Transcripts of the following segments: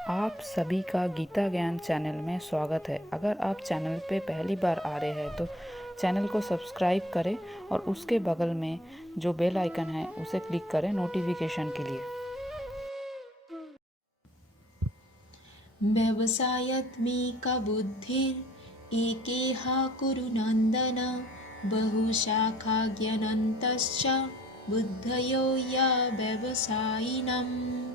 आप सभी का गीता ज्ञान चैनल में स्वागत है। अगर आप चैनल पे पहली बार आ रहे हैं तो चैनल को सब्सक्राइब करें और उसके बगल में जो बेल आइकन है उसे क्लिक करें नोटिफिकेशन के लिए। व्यवसायत्मिका बुद्धिर् एकेहा कुरु नन्दन बहुशाखा ज्ञानन्तश्च बुद्धयो या व्यवसायिनम्।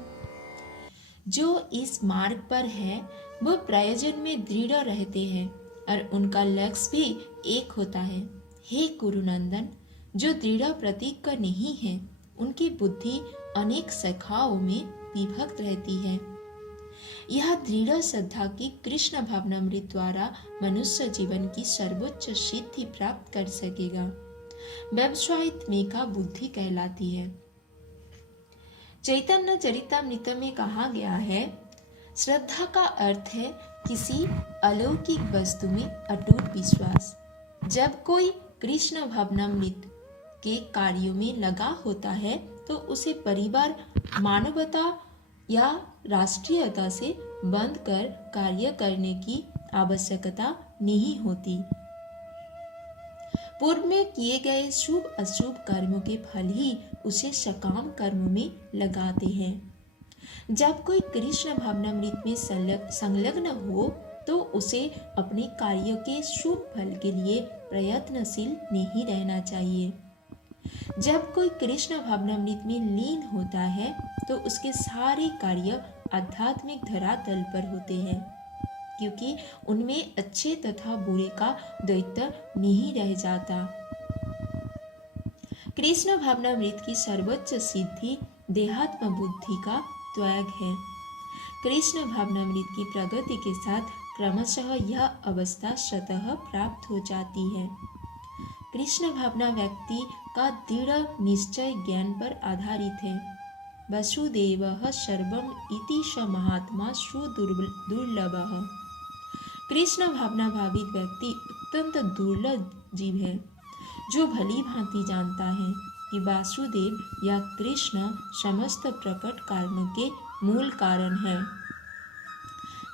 जो इस मार्ग पर है वह प्रयोजन में दृढ़ रहते हैं और उनका लक्ष्य भी एक होता है। हे कुरुनंदन, जो दृढ़ प्रतीक का नहीं है उनकी बुद्धि अनेक शाखाओं में विभक्त रहती है। यह दृढ़ श्रद्धा की कृष्ण भावनामृत द्वारा मनुष्य जीवन की सर्वोच्च सिद्धि प्राप्त कर सकेगा। व्यवसायित्मिका बुद्धि कहलाती है। चैतन्य चरितामृत में कहा गया है, श्रद्धा का अर्थ है किसी अलौकिक वस्तु में अटूट विश्वास। जब कोई कृष्ण भावनामृत के कार्यों में लगा होता है तो उसे परिवार, मानवता या राष्ट्रीयता से बंध कर कार्य करने की आवश्यकता नहीं होती। पूर्व में किए गए शुभ अशुभ कर्मों के फल ही उसे सकाम कर्म में लगाते हैं। जब कोई कृष्ण भावनामृत में संलग्न हो तो उसे अपने कार्यों के शुभ फल के लिए प्रयत्नशील नहीं रहना चाहिए। जब कोई कृष्ण भावनामृत में लीन होता है तो उसके सारे कार्य आध्यात्मिक धरातल पर होते हैं, क्योंकि उनमें अच्छे तथा बुरे का द्वैत नहीं रह जाता। कृष्ण भावनामृत की सर्वोच्च सिद्धि देहात्म बुद्धि का त्याग है। कृष्ण भावनामृत की प्रगति के साथ क्रमशः यह अवस्था स्वतः प्राप्त हो जाती है। कृष्ण भावना व्यक्ति का दृढ़ निश्चय ज्ञान पर आधारित है। वसुदेवः सर्वम् इति स महात्मा सुदुर्लभः। कृष्ण भावना भावित व्यक्ति अत्यंत दुर्लभ जीव है, जो भली भांति जानता है कि वासुदेव या कृष्ण समस्त प्रकट कारणों के मूल कारण है।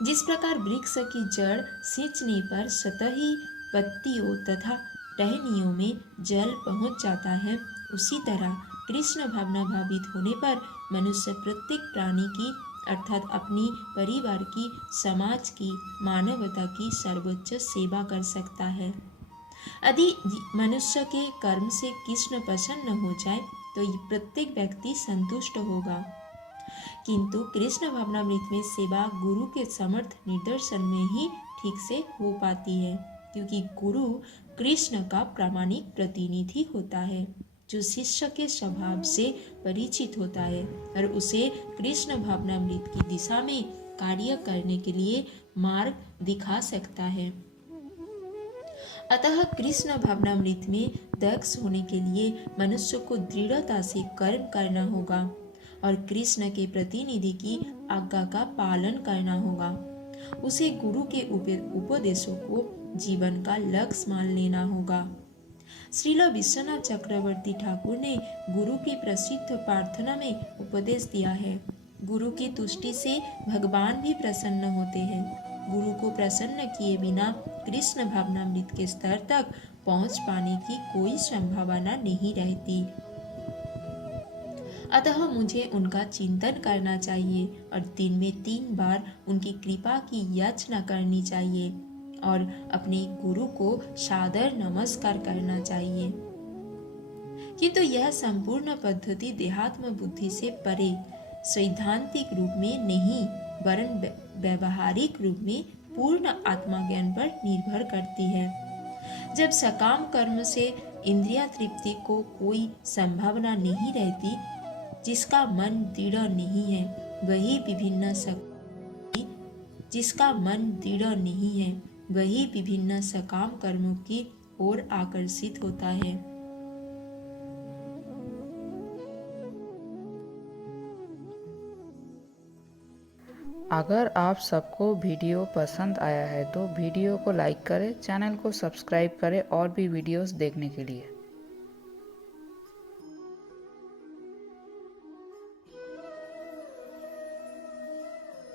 जिस प्रकार वृक्ष की जड़ सींचने पर सतही पत्तियों तथा टहनियों में जल पहुंच जाता है, उसी तरह कृष्ण भावना भावित होने पर मनुष्य प्रत्येक प्राणी की अर्थात अपनी परिवार की, समाज की, मानवता की सर्वोच्च सेवा कर सकता है। यदि मनुष्य के कर्म से कृष्ण प्रसन्न हो जाए तो प्रत्येक व्यक्ति संतुष्ट होगा, किंतु कृष्ण भावनामृत में सेवा गुरु के समर्थ निर्देशन में ही ठीक से हो पाती है, क्योंकि गुरु कृष्ण का प्रामाणिक प्रतिनिधि होता है, जो शिष्य के स्वभाव से परिचित होता है और उसे कृष्ण भावनामृत की दिशा में कार्य करने के लिए मार्ग दिखा सकता है। अतः कृष्ण भावनामृत में दक्ष होने के लिए मनुष्य को दृढ़ता से कर्म करना होगा और कृष्ण के प्रतिनिधि की आज्ञा का पालन करना होगा। उसे गुरु के उपदेशों को जीवन का लक्ष्य मान लेना होगा। श्रील विश्वनाथ चक्रवर्ती ठाकुर ने गुरु की प्रसिद्ध प्रार्थना में उपदेश दिया है, गुरु की तुष्टि से भगवान भी प्रसन्न होते हैं। गुरु को प्रसन्न किए बिना कृष्ण भावनामृत के स्तर तक पहुंच पाने की कोई संभावना नहीं रहती। अतः मुझे उनका चिंतन करना चाहिए और दिन में 3 बार उनकी कृपा की याचना करनी चाहिए और अपने गुरु को सादर नमस्कार करना चाहिए। किंतु यह संपूर्ण पद्धति देहात्म बुद्धि से परे सैद्धांतिक रूप में नहीं वरन व्यवहारिक रूप में पूर्ण आत्मज्ञान पर निर्भर करती है। जब सकाम कर्म से इंद्रिय तृप्ति को कोई संभावना नहीं रहती, जिसका मन दृढ़ नहीं है वही विभिन्न सकाम कर्मों की ओर आकर्षित होता है। अगर आप सबको वीडियो पसंद आया है तो वीडियो को लाइक करें, चैनल को सब्सक्राइब करें और भी वीडियोस देखने के लिए।